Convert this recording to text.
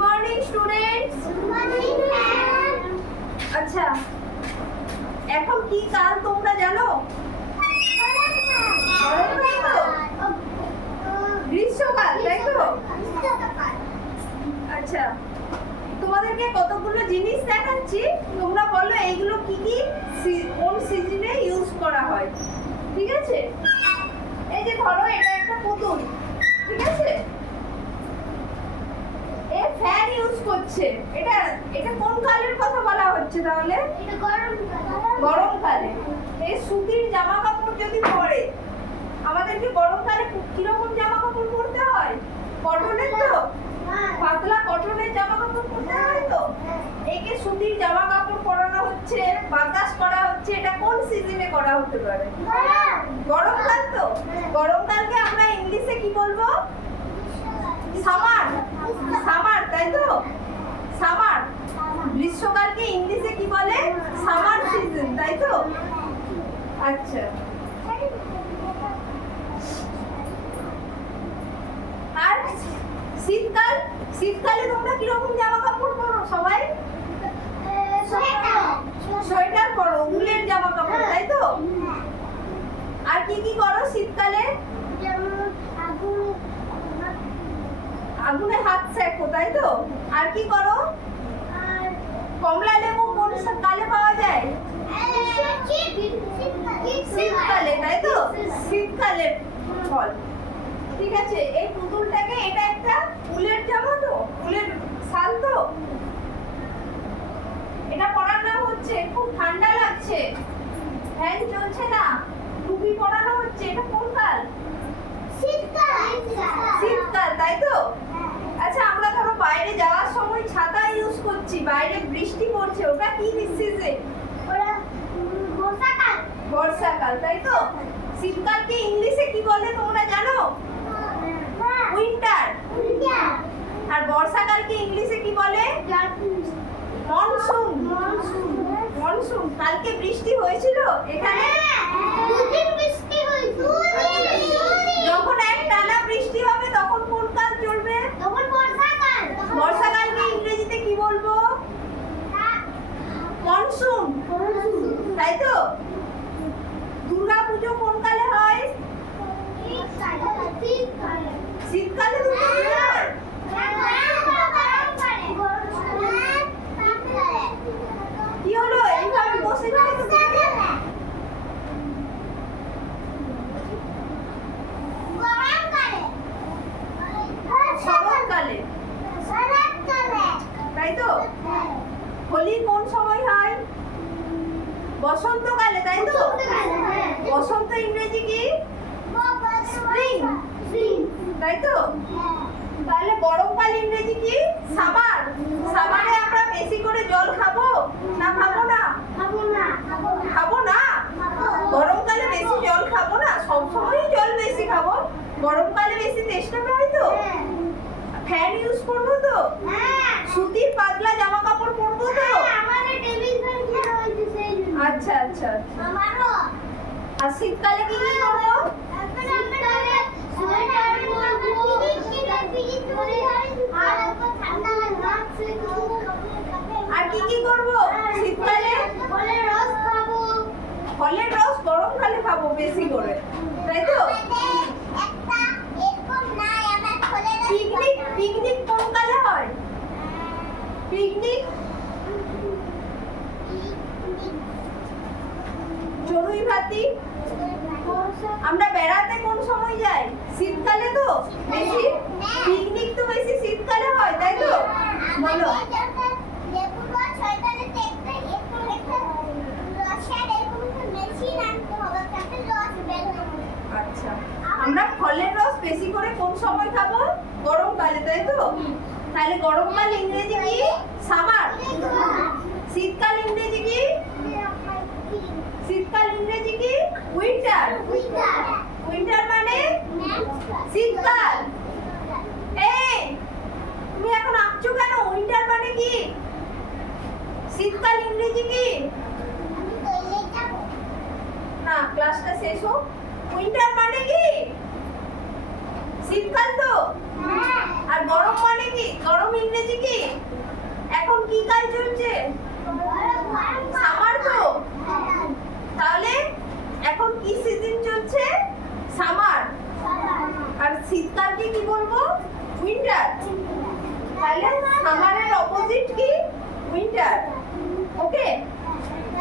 Morning students. Good morning ma'am. আচ্ছা, এখন কি কাল তোমরা জানো? গ্রীষ্মকাল, তাই তো? আচ্ছা, তোমাদেরকে কতগুলো জিনিস দেখাচ্ছি, তোমরা বলো এইগুলো কি কি কোন সিজনে ইউজ করা হয়। ঠিক আছে? এই যে ধরো এটা একটা পুতুল, ঠিক আছে? এ ফ্যান ইউজ করছে। এটা এটা কোন কালের কথা বলা হচ্ছে তাহলে? এটা গরমকালে। এই সুতির জামা কাপড় যদি পরে, আমাদেরকে গরমকালে কিরকম জামা কাপড় পরতে হয়? কটনের তো? পাতলা কটনের জামা কাপড় পরতে হয় তো? একে সুতির জামা কাপড় পরানো হচ্ছে, বাতাস করা হচ্ছে। এটা কোন সিজনে করা হতে পারে? গরমকাল তো? গরমকালকে আমরা ইংলিশে কি বলবো? সামার। সামার, তাই তো? সামার। গ্রীষ্মকালকে ইংলিশে কি বলে? সামার সিজন, তাই তো? আচ্ছা, আর শীতকাল, শীতকালে তোমরা কিরকম জামা কাপড় পরো সবাই? সোয়েটার পরো, উলের জামা কাপড়, তাই তো? আর কি কি করো শীতকালে? আগুনে হাত সেঁকো, তাই তো? আর কি করো? কমলা লেবু কোন কালে পাওয়া যায়? শীতকালে, তাই তো? শীতকালের ফল। ঠিক আছে, এই পুতুলটাকে, এটা একটা উলের জামা তো, উলের শাল তো, এটা পরানো হচ্ছে। খুব ঠান্ডা লাগছে, ফ্যান চলছে না, টুপি পরানো হচ্ছে। এটা কোন কাল? শীতকাল, তাই তো? আচ্ছা, আমরা ধরো বাইরে যাওয়ার সময় ছাতা ইউজ করছি, বাইরে বৃষ্টি পড়ছে, ওটা কি সিজন? বর্ষাকাল, তাই তো? শীতকালকে ইংলিশে কি বলে তোমরা জানো? উইন্টার। আর বর্ষাকালকে ইংলিশে কি বলে? মনসুন। মনসুন। কালকে বৃষ্টি হয়েছিল এখানে? যখন এক টানা বৃষ্টি হবে তখন কোন কাল চলবে? বর্ষাকালকে ইংরেজিতে কি বলবো? মনসুন, তাই তো? দুর্গা পুজো কোন কালে হয়? শীতকালে দুর্গা পুজো হয়? কি হলো, এইভাবে বসে যাই তো? শরৎকালে, তাই তো? হোলি কোন সময় হয়? বসন্তকালে, তাই তো? বসন্ত ইংরেজি কি? স্প্রিং, তাই তো? তাহলে গরমকাল ইংরেজি কি? সামার। সামারে আমরা বেশি করে জল খাবো না খাবো না? খাবো না। গরমকালে বেশি জল খাবো না, সবসময় জল বেশি খাবো। গরমকালে বেশি তেষ্টা পায় তো? ফ্যান ইউজ করবো তো? সুতির পাতলা জামা কাপড় পরবো তো? আচ্ছা আচ্ছা। আর শীতকালে কি কি করবো? আর কি কি করবো শীতকালে? ফলের রস গরমকালে খাবো বেশি করে, তাই তো? পিকনিক, পিকনিক কোন কালে হয়? পিকনিক চড়ুই ভাতি। আমরা বেড়াতে কোন সময় যাই? শীতকালে তো বেশি। পিকনিক তো বেশি শীতকালে হয়, তাই তো? বলো। আচ্ছা, আমরা ফলের রস বেশি করে কোন সময় খাবো? গরমকালে, তাই তো? তাহলে গরমকাল ইংরেজি কি? সামার। শীতকাল ইংরেজি কি? শীতকাল ইংরেজি কি? উইন্টার। উইন্টার মানে শীতকাল। এই তুমি এখন আঁকছো কেন? উইন্টার মানে কি? শীতকাল ইংরেজি কি? না, ক্লাসটা শেষ হোক। উইন্টার মানে কি? শীতকাল তো? আর গরম মানে কি? গরম ইংরেজি কি? শীতকাল চলছে, সামার তো, তাহলে এখন কি সিজন চলছে? সামার। আর শীতকালকে কি বলবো? উইন্টার। তাহলে সামারের অপোজিট কি? উইন্টার। ওকে।